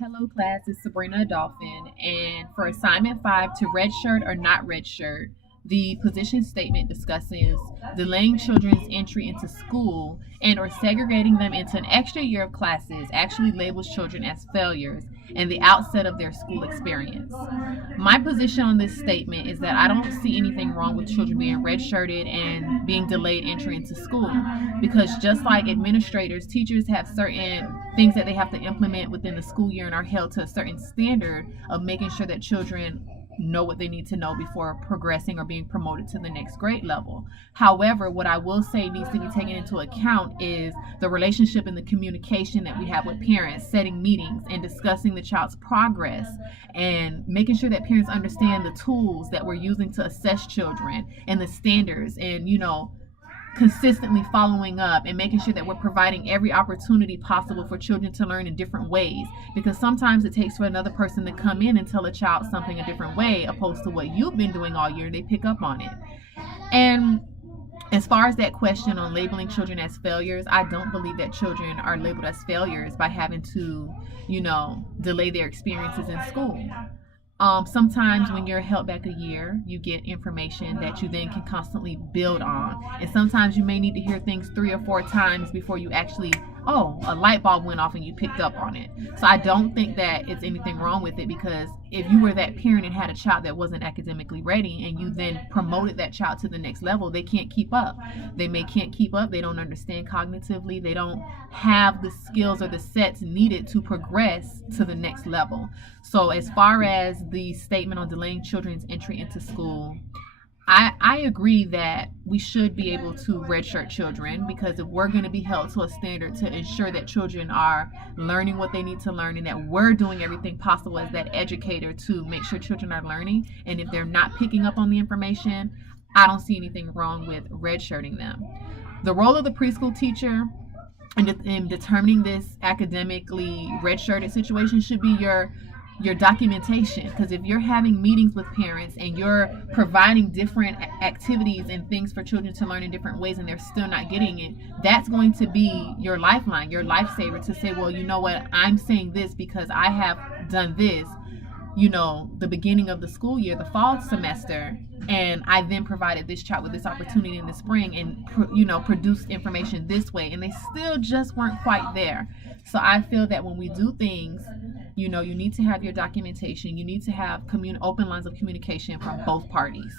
Hello, class. It's Sabrina Dolphin. And for assignment 5 to redshirt or not redshirt, the position statement discusses delaying children's entry into school and or segregating them into an extra year of classes actually labels children as failures and the outset of their school experience. My position on this statement is that I don't see anything wrong with children being redshirted and being delayed entry into school, because just like administrators, teachers have certain things that they have to implement within the school year and are held to a certain standard of making sure that children know what they need to know before progressing or being promoted to the next grade level. However, what I will say needs to be taken into account is the relationship and the communication that we have with parents, setting meetings and discussing the child's progress and making sure that parents understand the tools that we're using to assess children and the standards, and consistently following up and making sure that we're providing every opportunity possible for children to learn in different ways, because sometimes it takes for another person to come in and tell a child something a different way opposed to what you've been doing all year. They pick up on it. And as far as that question on labeling children as failures, I don't believe that children are labeled as failures by having to delay their experiences in school. Sometimes when you're held back a year, you get information that you then can constantly build on. And sometimes you may need to hear things 3 or 4 times before you actually, oh, a light bulb went off and you picked up on it. So I don't think that it's anything wrong with it, because if you were that parent and had a child that wasn't academically ready and you then promoted that child to the next level, they can't keep up. Can't keep up. They don't understand cognitively. They don't have the skills or the sets needed to progress to the next level. So as far as the statement on delaying children's entry into school, I agree that we should be able to redshirt children, because if we're going to be held to a standard to ensure that children are learning what they need to learn and that we're doing everything possible as that educator to make sure children are learning, and if they're not picking up on the information, I don't see anything wrong with redshirting them. The role of the preschool teacher in determining this academically redshirted situation should be your documentation, because if you're having meetings with parents and you're providing different activities and things for children to learn in different ways and they're still not getting it, that's going to be your lifeline, your lifesaver, to say, well, you know what, I'm saying this because I have done this, the beginning of the school year, the fall semester, and I then provided this child with this opportunity in the spring and produced information this way, and they still just weren't quite there. So I feel that when we do things, you need to have your documentation. You need to have open lines of communication from both parties.